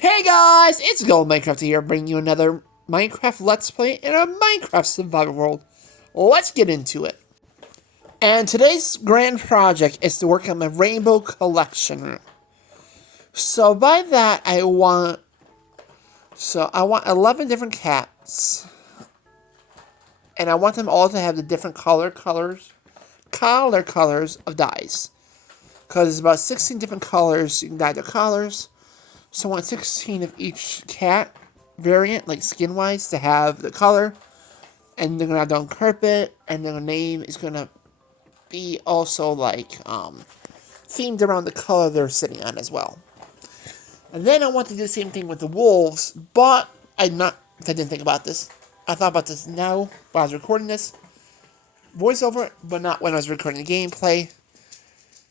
Hey guys, it's Gold Minecraft here, bringing you another Minecraft Let's Play in a Minecraft survival world. Let's get into it. And today's grand project is to work on my Rainbow Collection room. So by that, I want 11 different cats, and I want them all to have the different colors of dyes. Because there's about 16 different colors, you can dye their collars. So I want 16 of each cat variant, like skin-wise, to have the color. And they're going to have their own carpet, and their name is going to be also, themed around the color they're sitting on as well. And then I want to do the same thing with the wolves, but I didn't think about this. I thought about this now while I was recording this. Voiceover, but not when I was recording the gameplay.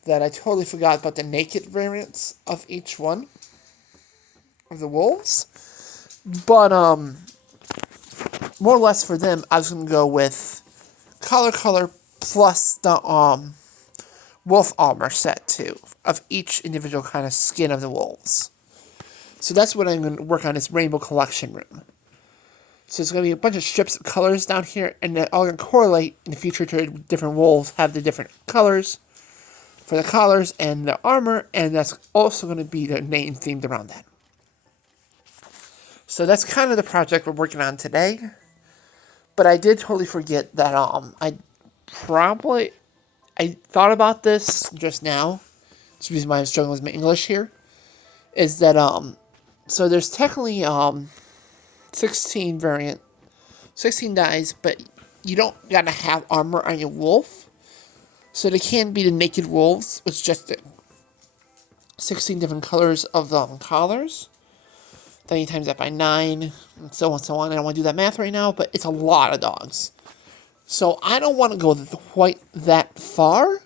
That I totally forgot about the naked variants of each one of the wolves. But, more or less for them, I was going to go with color plus the, wolf armor set, too, of each individual kind of skin of the wolves. So that's what I'm going to work on this Rainbow Collection room. So there's going to be a bunch of strips of colors down here, and they're all going to correlate in the future to different wolves, have the different colors for the collars and the armor, and that's also going to be the name themed around that. So that's kind of the project we're working on today. But I did totally forget that I thought about this just now. It's the reason why I'm struggling with my English here. Is that so there's technically 16 dyes, but you don't gotta have armor on your wolf. So they can be the naked wolves, with just 16 different colors of the collars. Then you times that by 9, and so on and so on. I don't want to do that math right now, but it's a lot of dogs. So I don't want to go quite that far.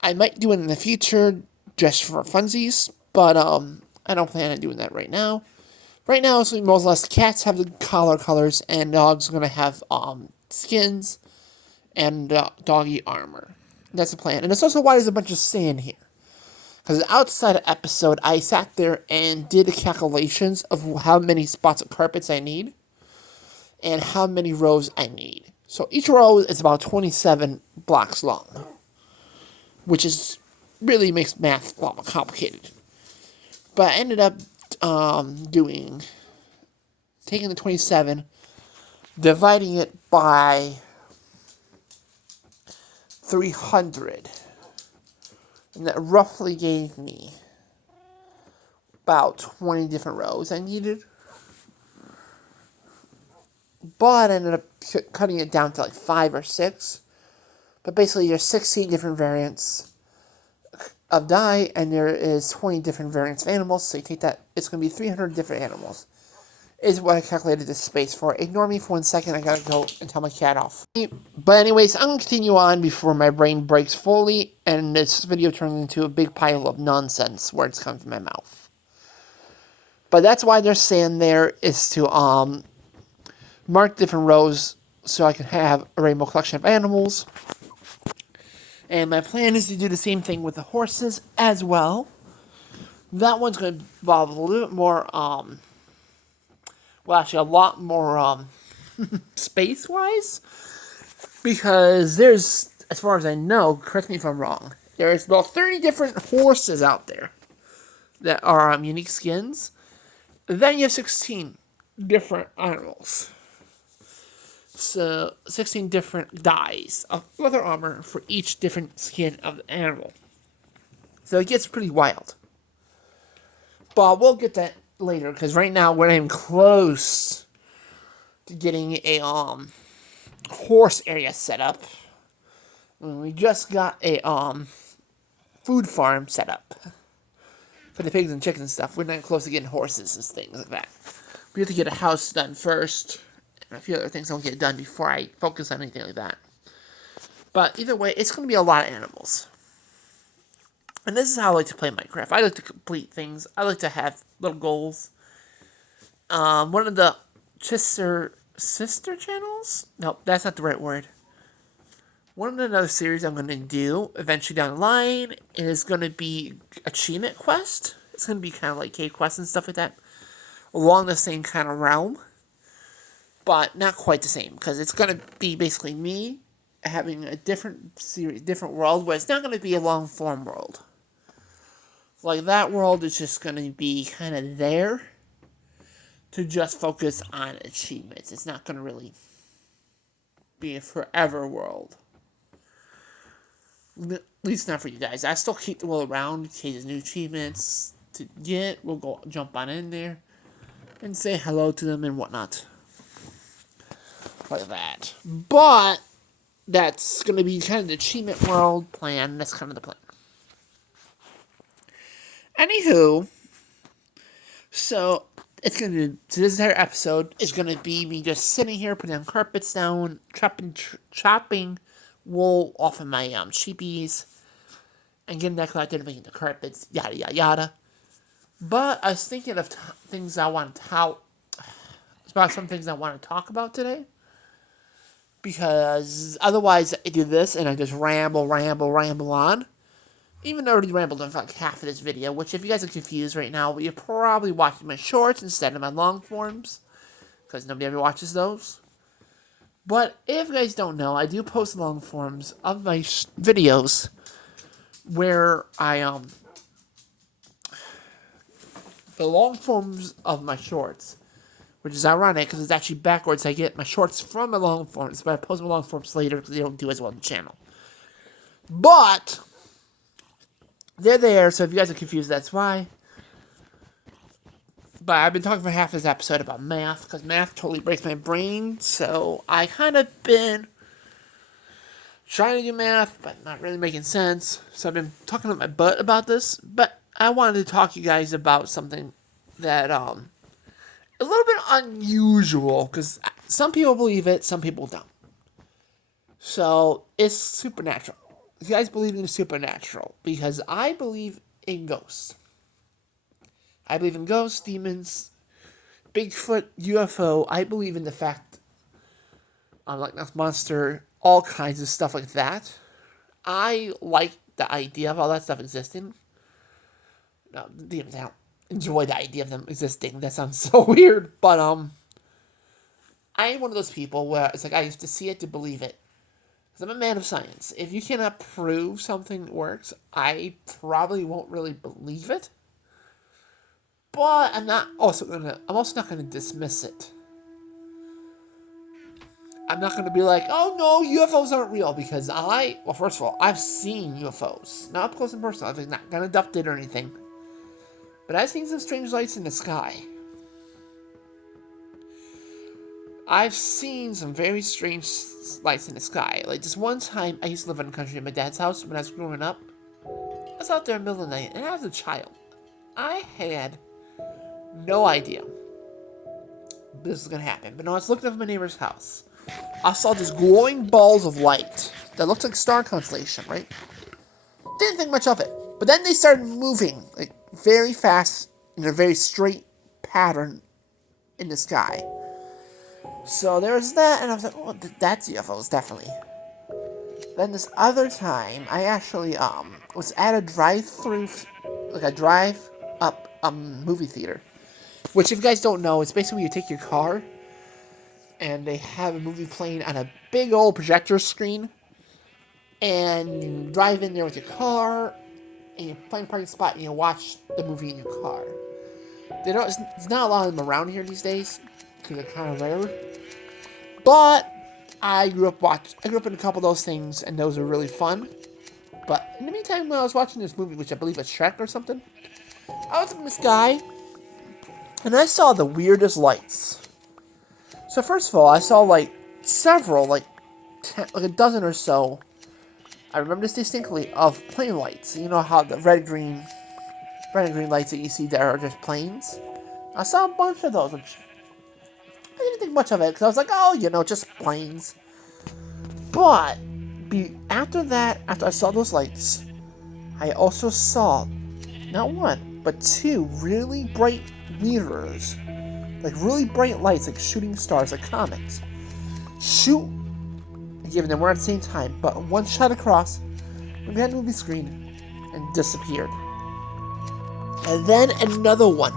I might do it in the future, just for funsies, but I don't plan on doing that right now. Right now, it's more or less cats have the colors, and dogs are going to have skins and doggy armor. That's the plan. And it's also why there's a bunch of sand here. Because outside of episode, I sat there and did the calculations of how many spots of carpets I need and how many rows I need. So each row is about 27 blocks long, which is really makes math a lot more complicated. But I ended up taking the 27, dividing it by 300. And that roughly gave me about 20 different rows I needed. But I ended up cutting it down to like 5 or 6. But basically, there's 16 different variants of dye, and there is 20 different variants of animals. So you take that, it's going to be 300 different animals. Is what I calculated this space for. Ignore me for 1 second. I gotta go and tell my cat off. But anyways, I'm gonna continue on before my brain breaks fully and this video turns into a big pile of nonsense words coming from my mouth. But that's why there's sand there, is to mark different rows so I can have a rainbow collection of animals. And my plan is to do the same thing with the horses as well. That one's gonna involve a little bit more actually a lot more space-wise, because there's, as far as I know, correct me if I'm wrong, there's about 30 different horses out there that are unique skins. Then you have 16 different animals. So 16 different dyes of leather armor for each different skin of the animal. So it gets pretty wild. But we'll get that later, because right now we're not even close to getting a horse area set up. We just got a food farm set up for the pigs and chickens and stuff. We're not close to getting horses and things like that. We have to get a house done first, and a few other things don't get done before I focus on anything like that. But either way, it's going to be a lot of animals. And this is how I like to play Minecraft. I like to complete things. I like to have little goals. One of the sister channels? Nope, that's not the right word. One of another series I'm going to do eventually down the line is going to be Achievement Quest. It's going to be kind of like Cave Quest and stuff like that. Along the same kind of realm. But not quite the same. Because it's going to be basically me having a different series, different world. Where it's not going to be a long form world. Like that world is just going to be kind of there. To just focus on achievements. It's not going to really be a forever world. At least not for you guys. I still keep the world around in case there's new achievements to get. We'll go jump on in there and say hello to them and whatnot. Like that. But that's going to be kind of the achievement world plan. That's kind of the plan. Anywho, so it's going to, so this entire episode is going to be me just sitting here, putting on carpets down, chopping wool off of my sheepies, and getting that collected and making the carpets, yada, yada, yada. But I was thinking of things I want to about some things I want to talk about today. Because otherwise I do this and I just ramble on. Even though I already rambled on like half of this video, which if you guys are confused right now, you're probably watching my shorts instead of my long forms. Because nobody ever watches those. But if you guys don't know, I do post long forms of my videos where the long forms of my shorts, which is ironic because it's actually backwards. I get my shorts from my long forms, but I post my long forms later because they don't do as well on the channel. But they're there, so if you guys are confused, that's why. But I've been talking for half this episode about math, because math totally breaks my brain, so I kind of been trying to do math, but not really making sense. So I've been talking about my butt about this, but I wanted to talk to you guys about something that, a little bit unusual, because some people believe it, some people don't. So, it's supernatural. You guys believe in the supernatural, because I believe in ghosts. I believe in ghosts, demons, Bigfoot, UFO. I believe in the fact, like Loch Monster, all kinds of stuff like that. I like the idea of all that stuff existing. No, demons, I don't enjoy the idea of them existing. That sounds so weird, but I'm one of those people where it's like I used to see it to believe it. Because I'm a man of science. If you cannot prove something works, I probably won't really believe it. But I'm also not gonna dismiss it. I'm not gonna be like, oh no, UFOs aren't real, because first of all, I've seen UFOs. Not up close and personal. I've not got abducted or anything. But I've seen some strange lights in the sky. I've seen some very strange lights in the sky. Like this one time, I used to live in the country at my dad's house when I was growing up. I was out there in the middle of the night, and I was a child. I had no idea this was gonna happen. But when I was looking at my neighbor's house, I saw these glowing balls of light that looked like star constellation, right? Didn't think much of it. But then they started moving, like, very fast in a very straight pattern in the sky. So there was that, and I was like, oh, that's UFOs, definitely. Then this other time, I actually, was at a drive-through, like a drive-up, movie theater. Which, if you guys don't know, it's basically you take your car, and they have a movie playing on a big old projector screen, and you drive in there with your car, and you find a parking spot, and you watch the movie in your car. There's not a lot of them around here these days, because they're kind of rare. But I grew up in a couple of those things, and those are really fun. But in the meantime, when I was watching this movie, which I believe is Shrek or something, I was in the sky, and I saw the weirdest lights. So first of all, I saw several, like a dozen or so. I remember this distinctly of plane lights. You know how the red and green lights that you see there are just planes. I saw a bunch of those, which I didn't think much of it because I was like, oh, just planes. But after I saw those lights, I also saw not one but two really bright mirrors. Like really bright lights, like shooting stars, like comets. Given them were at the same time, but one shot across, we had the movie screen, and disappeared. And then another one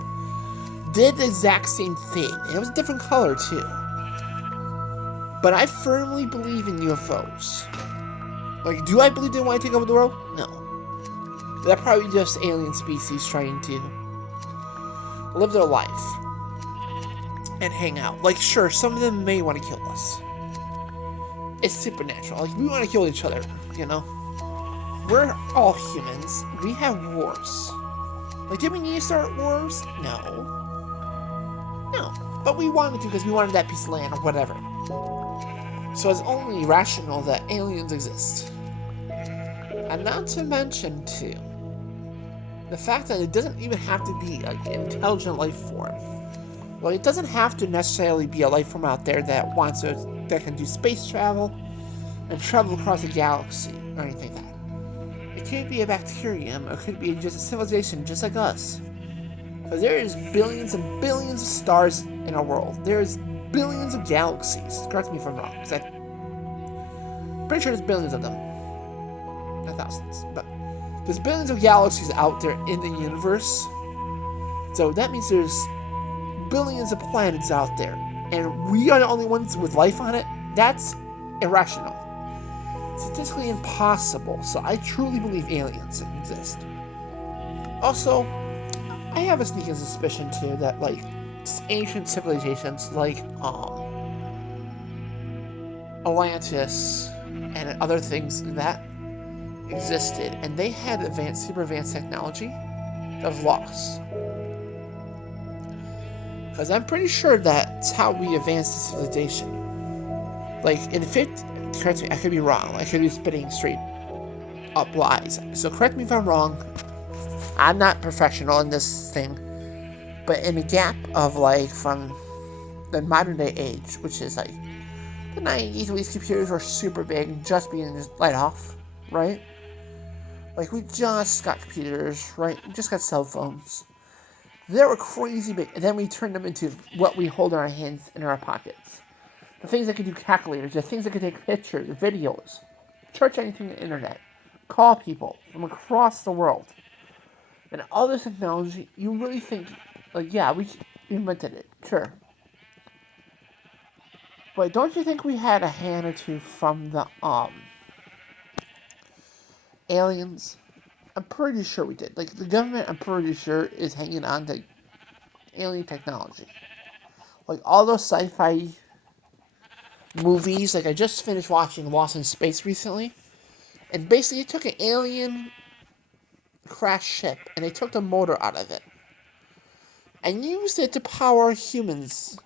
did the exact same thing. It was a different color too. But I firmly believe in UFOs. Like, do I believe they want to take over the world? No. They're probably just alien species trying to live their life and hang out. Like, sure, some of them may want to kill us. It's supernatural. Like, we want to kill each other, you know? We're all humans. We have wars. Like, did we need to start wars? No. No. But we wanted to because we wanted that piece of land or whatever. So it's only rational that aliens exist. And not to mention, too, the fact that it doesn't even have to be an intelligent life form. Well, it doesn't have to necessarily be a life form out there that can do space travel and travel across the galaxy or anything like that. It could be a bacterium, or it could be just a civilization just like us. Because there is billions and billions of stars in our world. There's billions of galaxies. Correct me if I'm wrong, because I'm pretty sure there's billions of them. Not thousands, but there's billions of galaxies out there in the universe. So that means there's billions of planets out there, and we are the only ones with life on it. That's irrational. Statistically impossible. So I truly believe aliens exist. Also, I have a sneaking suspicion too that like ancient civilizations like Atlantis and other things that existed, and they had super advanced technology that was lost. Because I'm pretty sure that's how we advanced the civilization. Like, correct me, I could be wrong. I could be spitting straight up lies. So correct me if I'm wrong. I'm not professional in this thing. But in the gap of, like, from the modern day age, which is, like, the 90s, when these computers were super big, just being let off, right? Like, we just got computers, right? We just got cell phones. They were crazy big, and then we turned them into what we hold in our hands and in our pockets. The things that could do calculators, the things that could take pictures, videos, search anything on the internet, call people from across the world. And all this technology, you really think, like, yeah, we invented it, sure. But don't you think we had a hand or two from the, aliens? I'm pretty sure we did. Like, the government, I'm pretty sure, is hanging on to alien technology. Like, all those sci-fi movies, like, I just finished watching Lost in Space recently, and basically it took an alien crash ship, and they took the motor out of it, and used it to power humans.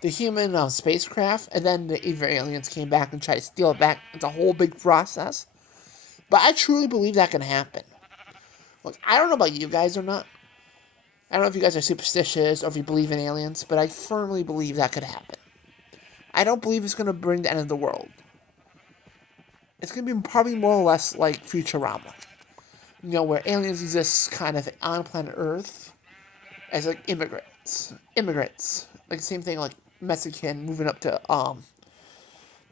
The human spacecraft, and then the aliens came back and tried to steal it back. It's a whole big process. But I truly believe that can happen. Look, I don't know about you guys or not. I don't know if you guys are superstitious or if you believe in aliens, but I firmly believe that could happen. I don't believe it's going to bring the end of the world. It's going to be probably more or less like Futurama. You know, where aliens exist kind of on planet Earth as like immigrants. Like the same thing like Mexican moving up to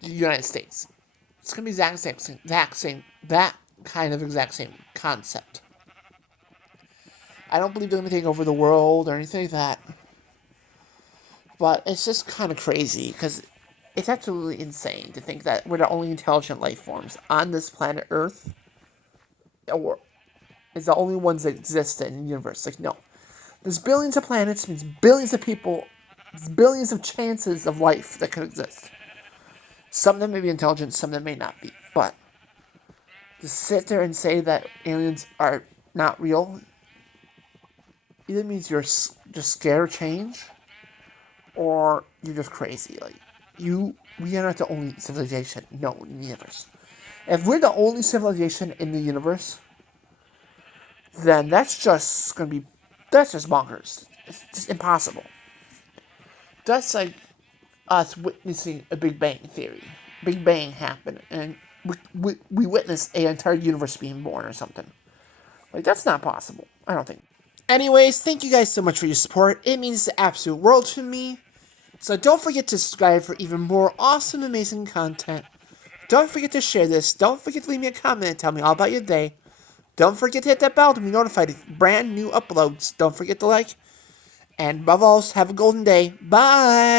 the United States. It's going to be that kind of exact same concept. I don't believe they're going to take over the world or anything like that. But it's just kind of crazy, because it's absolutely insane to think that we're the only intelligent life forms on this planet Earth. Or is the only ones that exist in the universe. Like, no. There's billions of planets, means billions of people, there's billions of chances of life that could exist. Some of them may be intelligent, some of them may not be. But to sit there and say that aliens are not real either means you're just scared of change, or you're just crazy. Like, we are not the only civilization known in the universe. If we're the only civilization in the universe, then that's just bonkers. It's just impossible. That's like us witnessing a Big Bang theory. Big Bang happened, and we witnessed an entire universe being born or something. Like, that's not possible. I don't think. Anyways, thank you guys so much for your support. It means the absolute world to me. So don't forget to subscribe for even more awesome, amazing content. Don't forget to share this. Don't forget to leave me a comment and tell me all about your day. Don't forget to hit that bell to be notified of brand new uploads. Don't forget to like. And above all, have a golden day. Bye!